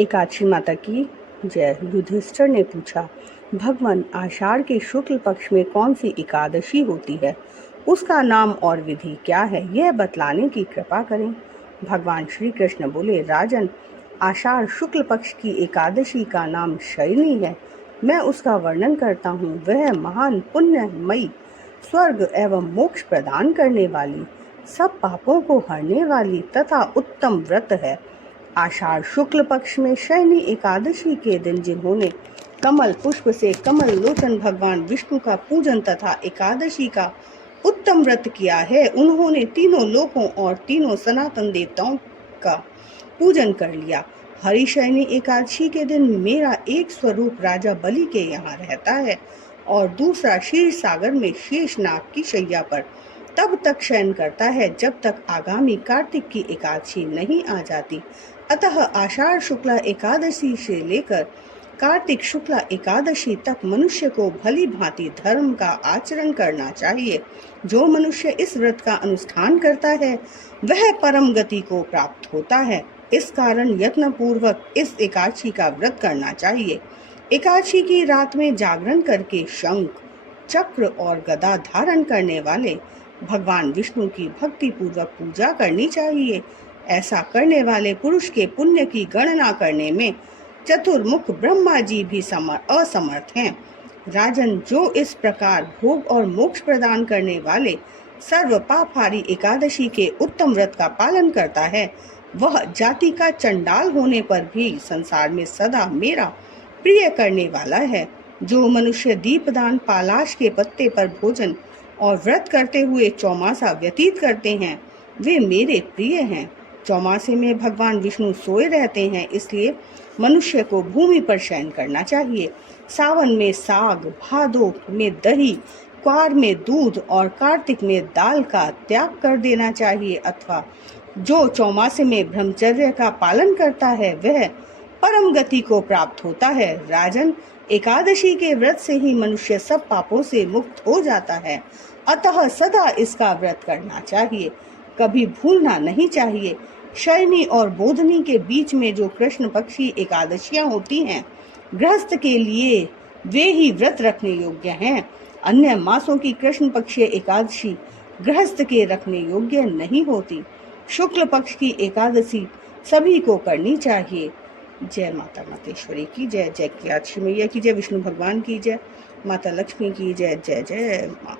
एकादशी माता की जय। युधिष्ठिर ने पूछा, भगवान, आषाढ़ के शुक्ल पक्ष में कौन सी एकादशी होती है? उसका नाम और विधि क्या है, यह बतलाने की कृपा करें। भगवान श्री कृष्ण बोले, राजन, आषाढ़ शुक्ल पक्ष की एकादशी का नाम शयनी है। मैं उसका वर्णन करता हूँ। वह महान पुण्यमयी, स्वर्ग एवं मोक्ष प्रदान करने वाली, सब पापों को हरने वाली तथा उत्तम व्रत है। आषाढ़ शुक्ल पक्ष में शयनी एकादशी के दिन जिन्होंने कमल पुष्प से कमल लोचन भगवान विष्णु का पूजन तथा एकादशी का उत्तम व्रत किया है, उन्होंने तीनों लोकों और तीनों सनातन देवताओं का पूजन कर लिया। हरिशयनी एकादशी के दिन मेरा एक स्वरूप राजा बलि के यहाँ रहता है और दूसरा क्षीर सागर में शेषनाग की शैया पर तब तक शयन करता है जब तक आगामी कार्तिक की एकादशी नहीं आ जाती। अतः आषाढ़ शुक्ला एकादशी से लेकर कार्तिक शुक्ला एकादशी तक मनुष्य को भली भांति धर्म का आचरण करना चाहिए। जो मनुष्य इस व्रत का अनुष्ठान करता है वह परम गति को प्राप्त होता है। इस कारण यत्न पूर्वक इस एकादशी का व्रत करना चाहिए। एकादशी की रात में जागरण करके शंख, चक्र और गदा धारण करने वाले भगवान विष्णु की भक्ति पूर्वक पूजा करनी चाहिए। ऐसा करने वाले पुरुष के पुण्य की गणना करने में चतुर्मुख ब्रह्मा जी भी असमर्थ हैं। राजन, जो इस प्रकार भोग और मोक्ष प्रदान करने वाले सर्व पापहारी एकादशी के उत्तम व्रत का पालन करता है, वह जाति का चंडाल होने पर भी संसार में सदा मेरा प्रिय करने वाला है। जो मनुष्य दीपदान, पालाश के पत्ते पर भोजन और व्रत करते हुए चौमासा व्यतीत करते हैं, वे मेरे प्रिय हैं। चौमासे में भगवान विष्णु सोए रहते हैं, इसलिए मनुष्य को भूमि पर शयन करना चाहिए। सावन में साग, भादो में दही, क्वार में दूध और कार्तिक में दाल का त्याग कर देना चाहिए। अथवा जो चौमासे में ब्रह्मचर्य का पालन करता है वह परम गति को प्राप्त होता है। राजन, एकादशी के व्रत से ही मनुष्य सब पापों से मुक्त हो जाता है। अतः सदा इसका व्रत करना चाहिए, कभी भूलना नहीं चाहिए। शयनी और बोधनी के बीच में जो कृष्ण पक्षी एकादशियां होती हैं, गृहस्थ के लिए वे ही व्रत रखने योग्य हैं। अन्य मासों की कृष्ण पक्षीय एकादशी गृहस्थ के रखने योग्य नहीं होती। शुक्ल पक्ष की एकादशी सभी को करनी चाहिए। जय माता मातेश्वरी की जय। जय एकादशी मैया की जय। विष्णु भगवान की जय। माता लक्ष्मी की जय। जय जय माँ।